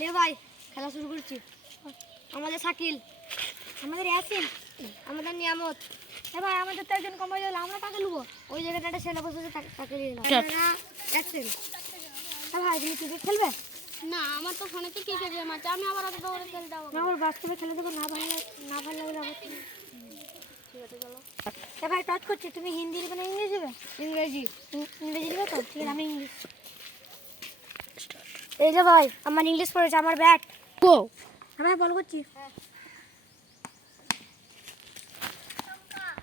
ले भाई খেলা শুরু করছি আমাদের শাকিল আমাদের ইয়াসিন আমাদের নিয়ামত এ ভাই আমাদের তো একজন কমাই দিল আমরা কাকে লুবো ওই জায়গাটা একটা ছেলে বসে তাকে দিয়ে দাও আমরা অ্যাকশন এ ভাই তুমি ক্রিকেট খেলবে না আমার তো ফোনেতে ক্রিকেট গেম আছে আমি আবার অত দৌড়ে খেলতে যাবো না ওর বাস্তবে খেলে দেবো না ভালো লাগলে আবার ঠিক আছে চলো এ ভাই টচ করছি তুমি হিন্দি দিবে না ইংলিশ দিবে ইংরেজি দিবে তো ঠিক আছে আমি ইংলিশ এই যে ভাই আমার ইংলিশ পড়েছে আমার ব্যাট গো আমি বল করছি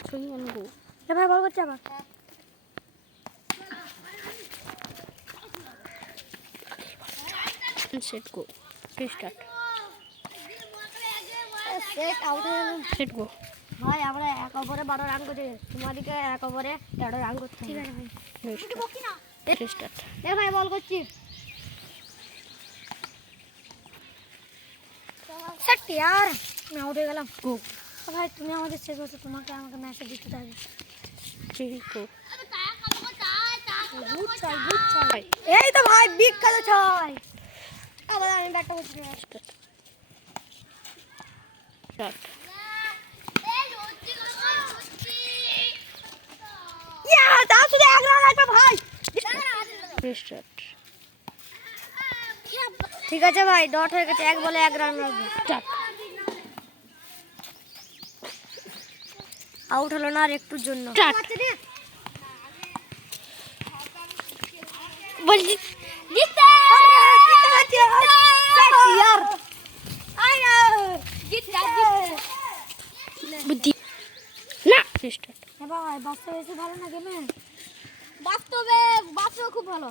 শুনি বল গো এ ভাই বল করছি আবার set go start set out হয়ে গেল সেট গো ভাই আমরা এক ওভারে 12 রান করতে তোমাদেরকে এক ওভারে 13 রান করতে ঠিক আছে ভাই স্টার্ট এ ভাই বল করছি সেট यार मैं आउट হয়ে গেলাম গো ভাই তুমি আমাদের শেষ হচ্ছে তোমাকে আমাকে ম্যাচে দিতে হবে ঠিক গো গুড চাই এই তো ভাই বিগ খেলা চাই আবার আমি ব্যাটটা করছি স্টার্ট ইয়া দাও শুধু এক রান আছে ভাই স্টার্ট ঠিক আছে ভাই ডট হয়ে গেছে এক বলে এক রান লাগবে স্টার্ট আউট হলো না আর একটুর জন্য স্টার্ট বলছি জিতে यार आया जीत বুদ্ধি না স্টার্ট এ ভাই বাস্তবে এসে ভালো না গেমে বাস্তবে খুব ভালো